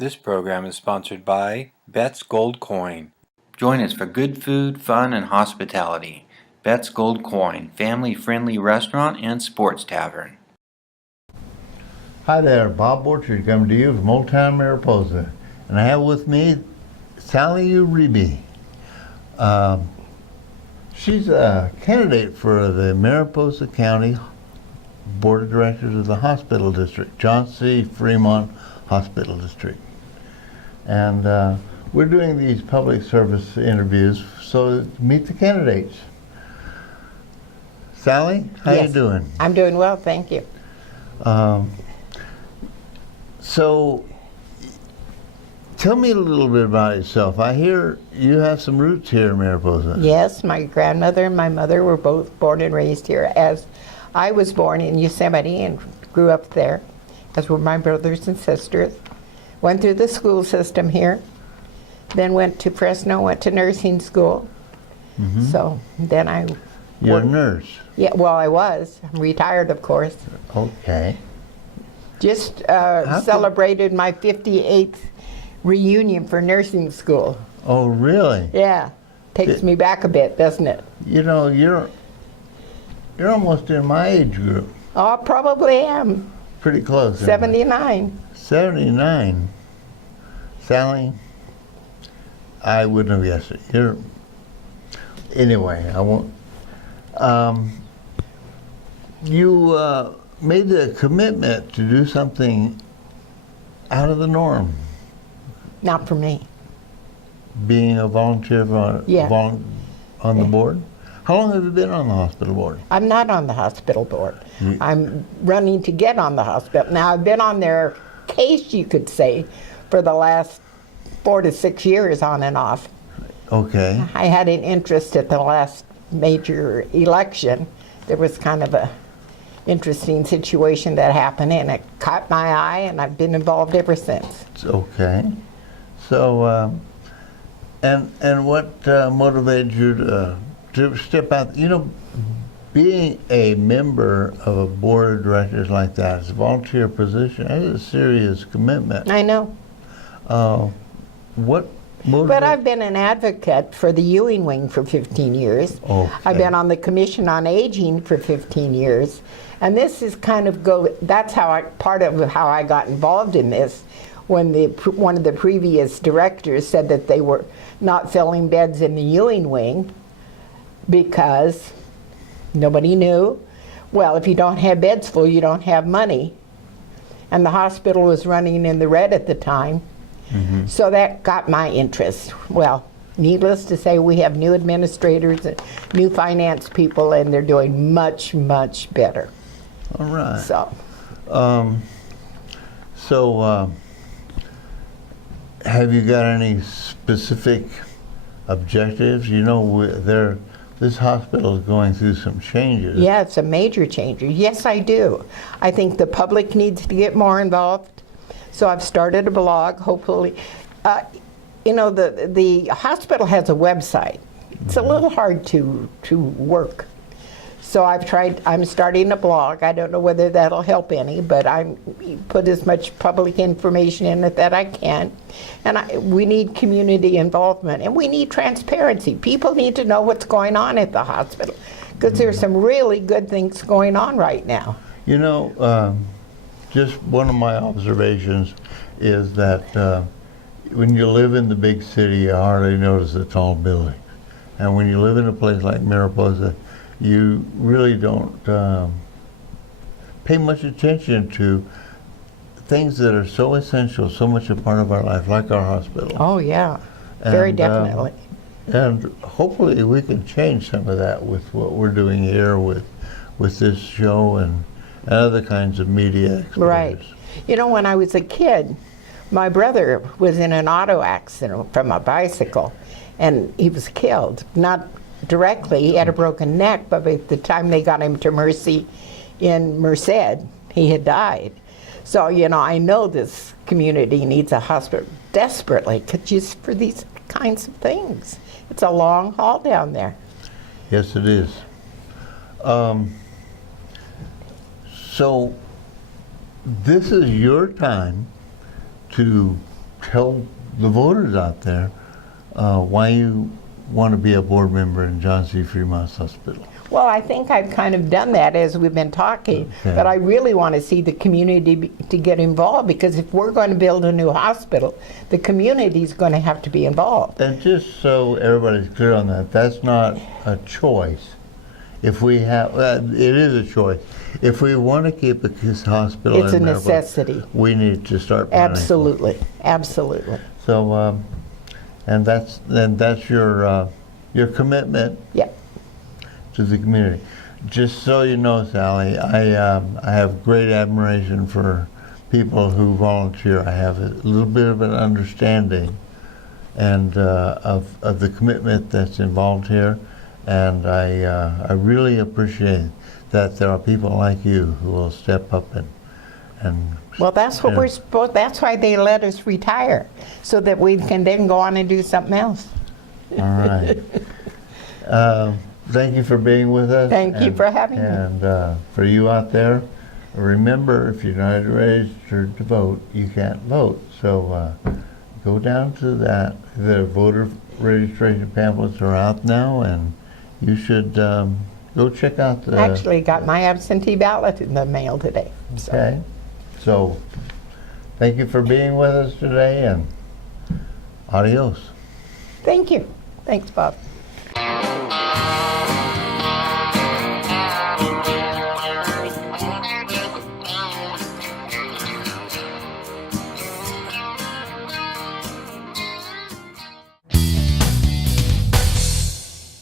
This program is sponsored by Bet's Gold Coin. Join us for good food, fun, and hospitality. Bet's Gold Coin, family-friendly restaurant and sports tavern. Hi there, Bob Orchard coming to you from Old Town Mariposa. And I have with me Sally Uribe. She's a candidate for the Mariposa County Board of Directors of the Hospital District, John C. Fremont Hospital District. And we're doing these public service interviews so to meet the candidates. Sally, how you doing? I'm doing well, thank you. So, tell me a little bit about yourself. I hear you have some roots here in Mariposa. Yes, my grandmother and my mother were both born and raised here, as I was born in Yosemite and grew up there, as were my brothers and sisters. Went through the school system here, then went to Fresno, went to nursing school. Mm-hmm. So then I You're a nurse. Yeah, well, I was. I'm retired, of course. Okay. Just celebrated my 58th reunion for nursing school. Oh, really? Yeah, takes me back a bit, doesn't it? You know, you're almost in my age group. Oh, I probably am. Pretty close. 79. 79. Sally, I wouldn't have guessed it. Anyway, I won't. You made the commitment to do something out of the norm. Not for me. Being a volunteer on the board? How long have you been on the hospital board? I'm not on the hospital board. I'm running to get on the hospital. Now, I've been on their case, you could say, for the last 4 to 6 years on and off. Okay. I had an interest at the last major election. There was kind of a interesting situation that happened, and it caught my eye, and I've been involved ever since. Okay. So, and what motivated you to step out? You know, being a member of a board of directors like that, it's a volunteer position, that's a serious commitment. I know. What motivated? But I've been an advocate for the Ewing Wing for 15 years. Okay. I've been on the Commission on Aging for 15 years. And this is kind of that's part of how I got involved in this, when one of the previous directors said that they were not filling beds in the Ewing Wing because nobody knew. Well, if you don't have beds full, you don't have money. And the hospital was running in the red at the time. Mm-hmm. So that got my interest. Well, needless to say, we have new administrators, new finance people, and they're doing much, much better. All right. So, have you got any specific objectives? You know, this hospital is going through some changes. Yeah, it's a major change. Yes, I do. I think the public needs to get more involved. So I've started a blog, hopefully. You know, the hospital has a website. It's a little hard to work. So I'm starting a blog. I don't know whether that'll help any, but I put as much public information in it that I can. And we need community involvement, and we need transparency. People need to know what's going on at the hospital, because there's some really good things going on right now. You know, just one of my observations is that when you live in the big city, you hardly notice the tall buildings. And when you live in a place like Mariposa, you really don't pay much attention to things that are so essential, so much a part of our life, like our hospital. Oh, yeah, very definitely. And hopefully we can change some of that with what we're doing here with this show and other kinds of media exposures. Right. You know, when I was a kid, my brother was in an auto accident from a bicycle, and he was killed. Not directly, he had a broken neck, but by the time they got him to Mercy in Merced, he had died. So, you know, I know this community needs a hospital desperately, just for these kinds of things. It's a long haul down there. Yes, it is. So this is your time to tell the voters out there why you want to be a board member in John C. Fremont's hospital. Well, I think I've kind of done that as we've been talking, Okay. but I really want to see the community to get involved, because if we're going to build a new hospital, the community's going to have to be involved. And just so everybody's clear on that, that's not a choice. If we have, it is a choice. If we want to keep this hospital It's a in Mariposa, necessity. we need to start planning. Absolutely, absolutely. So, and that's your commitment Yeah. to the community. Just so you know, Sally, I have great admiration for people who volunteer. I have a little bit of an understanding and of the commitment that's involved here, and I really appreciate that there are people like you who will step up and Well, that's what Yeah. we're supposed, that's why they let us retire, so that we can then go on and do something else. all right. Thank you for being with us. Thank you for having me. And for you out there, remember, if you're not registered to vote, you can't vote. So go down to that. The voter registration pamphlets are out now, and you should go check out the... Actually, got my absentee ballot in the mail today. So. Okay. So thank you for being with us today, and adios. Thank you. Thanks, Bob.